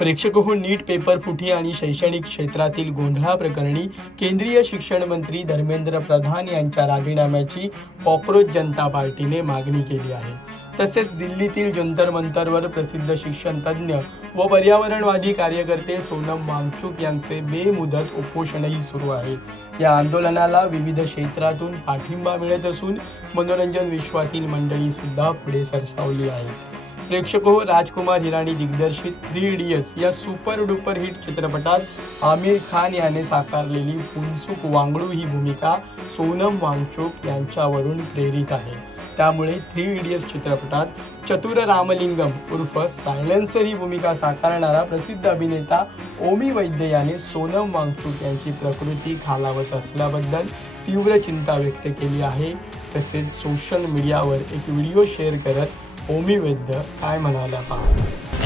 प्रेक्षक हो, नीट पेपर फुटी आणि शैक्षणिक क्षेत्रातील गोंधळाप्रकरणी केंद्रीय शिक्षण मंत्री धर्मेंद्र प्रधान यांच्या राजीनाम्याची कॉक्रोच जनता पार्टीने मागणी केली आहे। तसेच दिल्लीतील जंतर मंतरवर प्रसिद्ध शिक्षण तज्ज्ञ व पर्यावरणवादी कार्यकर्ते सोनम वांगचुक यांचे बेमुदत उपोषणही सुरू आहे। या आंदोलनाला विविध क्षेत्रातून पाठिंबा मिळत असून मनोरंजन विश्वातील मंडळी सुद्धा पुढे सरसावली आहेत। प्रेक्षको, राजकुमार हिराणी दिग्दर्शित 3 इडियट्स या सुपर डुपर हिट चित्रपटात आमिर खान याने साकारलेली फुनसुक वांगडू ही भूमिका सोनम वांगचुक यांच्यावरून प्रेरित आहे। त्यामुळे 3 इडियट्स चित्रपटात चतुर रामलिंगम उर्फ सायलेन्सर ही भूमिका साकारणारा प्रसिद्ध अभिनेता ओमी वैद्य याने सोनम वांगचुक यांची प्रकृती खालावत असल्याबद्दल तीव्र चिंता व्यक्त केली आहे। तसेच सोशल मीडियावर एक व्हिडिओ शेअर करत ओमी वैद्य काय म्हणाला पहा।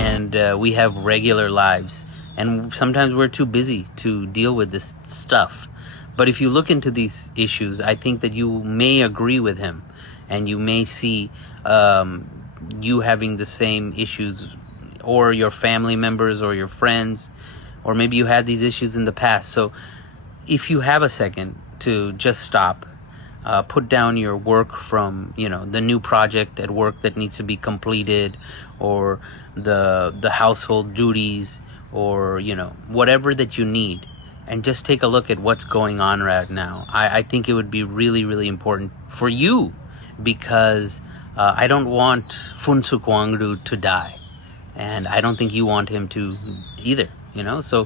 And we have regular lives, and sometimes we're too busy to deal with this stuff. But if you look into these issues, I think that you may agree with him, and you may see you having the same issues, or your family members, or your friends, or maybe you had these issues in the past. So if you have a second to just stop, put down your work from the new project at work that needs to be completed, or the household duties, or whatever that you need, and just take a look at what's going on right now. I think it would be really, really important for you, because I don't want Funsuk Wangdu to die, and I don't think you want him to either. So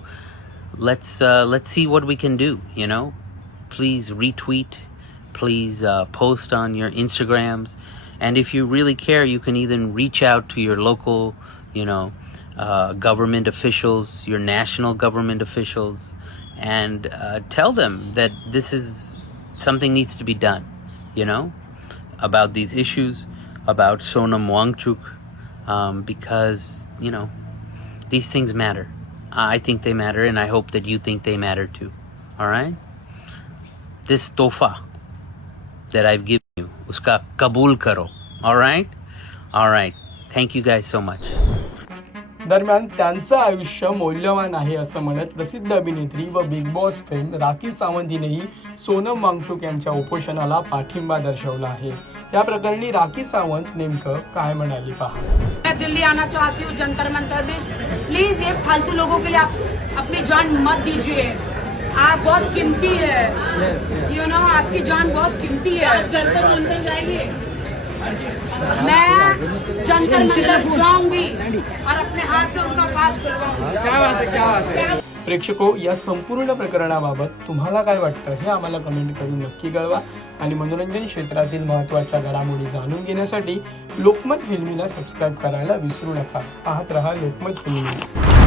let's see what we can do. Please retweet. Please post on your Instagrams, and if you really care, you can even reach out to your local government officials, your national government officials, and tell them that this is something needs to be done about these issues, about Sonam Wangchuk, because these things matter. I think they matter, and I hope that you think they matter too. All right, this tofa that I've given you, uska kabul karo. All right, thank you guys so much. दरम्यान त्यांचं आयुष्य मौल्यवान आहे असं म्हणत प्रसिद्ध अभिनेत्री व Bigg Boss fame Rakhi Sawant हिनेही सोनम वांगचुक यांच्या उपोषणाला पाठिंबा दर्शवला आहे। या प्रकरणी राखी सावंत नेमकं काय म्हणाली पहा। मैं दिल्ली आना चाहती हूँ, जंतर मंतर में प्लीज ये फालतू लोगों के लिए आप अपनी जान मत दीजिए। आप बहुत कीमती है, आपकी जान बहुत कीमती है। जंतर मंतर जाइए, मैं जंतर मंतर जाऊंगी और अपने हाथ से उनका फास्ट करवाऊंगी। क्या बात है। प्रेक्षको, या संपूर्ण प्रकरणाबाबत तुम्हाला काय वाटतं हे आम्हाला कमेंट करून नक्की कळवा, आणि मनोरंजन क्षेत्रातील महत्त्वाच्या घडामोडी जाणून घेण्यासाठी लोकमत फिल्मीला सबस्क्राईब करायला विसरू नका। पाहत रहा लोकमत फिल्मी।